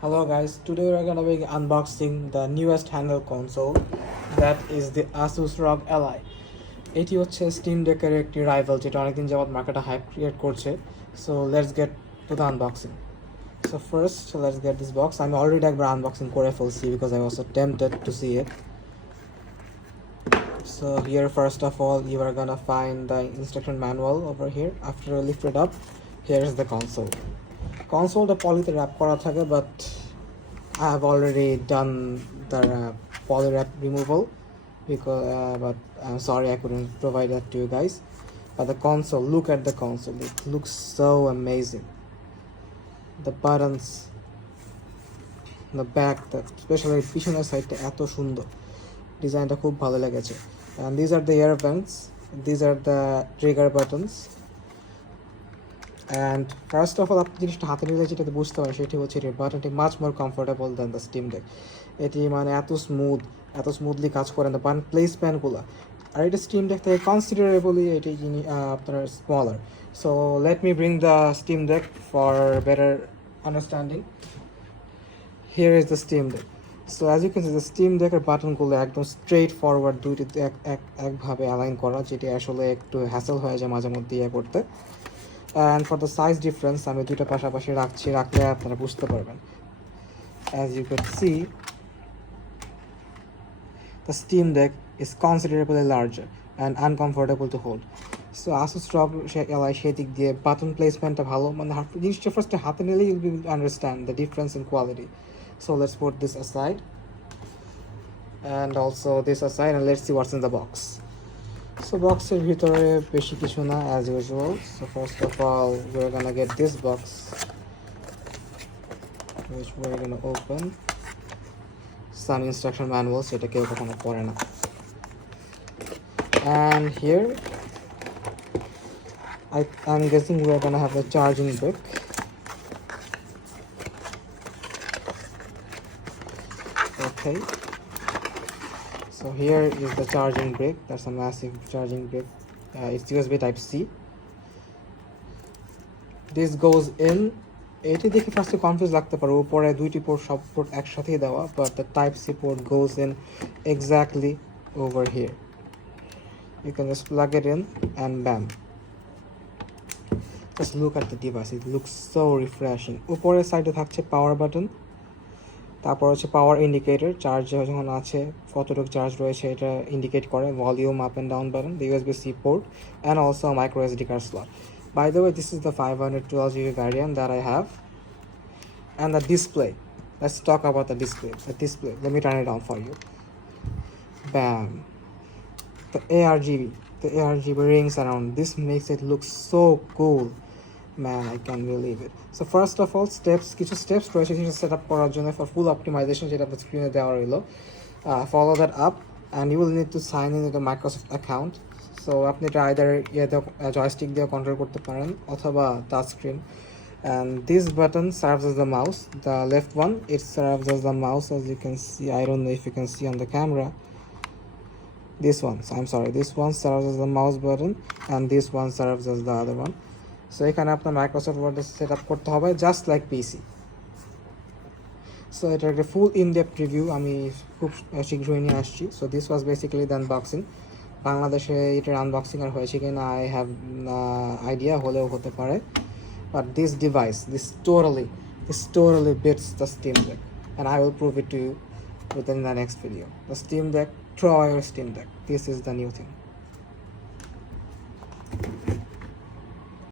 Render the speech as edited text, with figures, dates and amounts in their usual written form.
Hello guys, today we're gonna be unboxing the newest handheld console that is the ASUS ROG Ally. এটি হচ্ছে স্টিম ডেকের একটি রাইভাল যেটা অনেকদিন যাবত মার্কেটে হাইপ ক্রিয়েট করছে। So let's get to the unboxing. So first let's get this box. আমি অলরেডি একবার আনবক্সিং করে ফেলছি because I was so tempted to see it. So here first of all you are gonna find the instruction manual over here. After you lift it up, here is the console. Consoleটা পলিতে র্যাপ করা থাকে, but I have already done the poly wrap removal because but I'm sorry I couldn't provide that to you guys. But the console, look at the console, it looks so amazing. The buttons, the back, especially পিছনের সাইডটা এত সুন্দর, ডিজাইনটা খুব ভালো লেগেছে। And these are the air vents, these are the trigger buttons. And first of all আপনি জিনিসটা হাতে নিলে যেটাতে বুঝতে পারেন সেটি হচ্ছে এর বাটনটি much more comfortable than the steam deck. এটি মানে এত স্মুথলি কাজ করেন দ্য বাটন প্লেসমেন্টগুলো। আর এটা স্টিম ডেক থেকে কনসিডারেবলি এটি আপনার smaller. So let me bring the steam deck for better understanding. Here is the steam deck. So as you can see the steam ডেকের বাটনগুলো একদম স্ট্রেট ফরওয়ার্ড দুইটিতে একভাবে অ্যালাইন করা, যেটি আসলে একটু হ্যাসেল হয়ে যায় মাঝে মধ্যে ইয়ে করতে। And for the size difference আমি দুইটা পাশাপাশি রাখলে আপনারা বুঝতে পারবেন। As you could see, the Steam Deck is considerably larger and uncomfortable to hold. So ASUS ROG Ally সেদিক দিয়ে বাটন প্লেসমেন্টটা ভালো, মানে জিনিসটা ফার্স্টে হাতে নিলে you'll be able to understand the difference in quality. So let's put this aside and also this aside and let's see what's in the box. So boxের ভিতরে বেশি কিছু না as usual. So first of all we're gonna get this box which we're gonna open. Some instruction manual, সেটা কেউ কখনো পড়ে না। And here I'm guessing we're gonna have the charging brick. Okay, so here is the charging brick. That's a massive charging brick. It's USB type C. This goes in. এটি দেখে ফার্স্টে কনফিউজ লাগতে পারে, উপরে দুইটি পোর্ট সব পোর্ট একসাথেই দেওয়া, but the type C port goes in exactly over here. You can just plug it in and bam. Just look at the device, it looks so refreshing. উপরের সাইডে থাকছে পাওয়ার বাটন, তারপর হচ্ছে পাওয়ার ইন্ডিকেটর, চার্জ যখন আছে কতটুকু চার্জ রয়েছে এটা ইন্ডিকেট করে, volume up and down button, the USB-C port and also a micro SD card slot. By the way, this is the 512GB variant that I have. And the display, let's talk about the display. Let me turn it on for you. Bam. The ARGB rings around. This makes it look so cool. Man, I can't believe it. So first of all, কিছু steps রয়েছে set up করার জন্য for full optimization, যেটা আপনার স্ক্রিনে দেওয়া রইলো। Follow that up and you will need to sign in with a Microsoft account. So আপনি এটা আইদার জয়স্টিক দিয়ে কন্ট্রোল করতে পারেন অথবা touch screen. And this button serves as the mouse. The left one, it serves as the mouse, as you can see. I don't know if you can see on the camera. This one serves as the mouse button and this one serves as the other one. So এখানে আপনার Microsoft word set up করতে হবে just like পিসি। সো এটার একটা ফুল in-depth review আমি খুব শীঘ্রই নিয়ে আসছি। So this was basically the unboxing. বাংলাদেশে এটার আনবক্সিং আর হয়েছে কিনা আই হ্যাভ আইডিয়া, হলেও হতে পারে। But this device, this totally beats the Steam Deck, and I will prove it to you within the next video. The Steam Deck, try your Steam Deck. This is the new thing.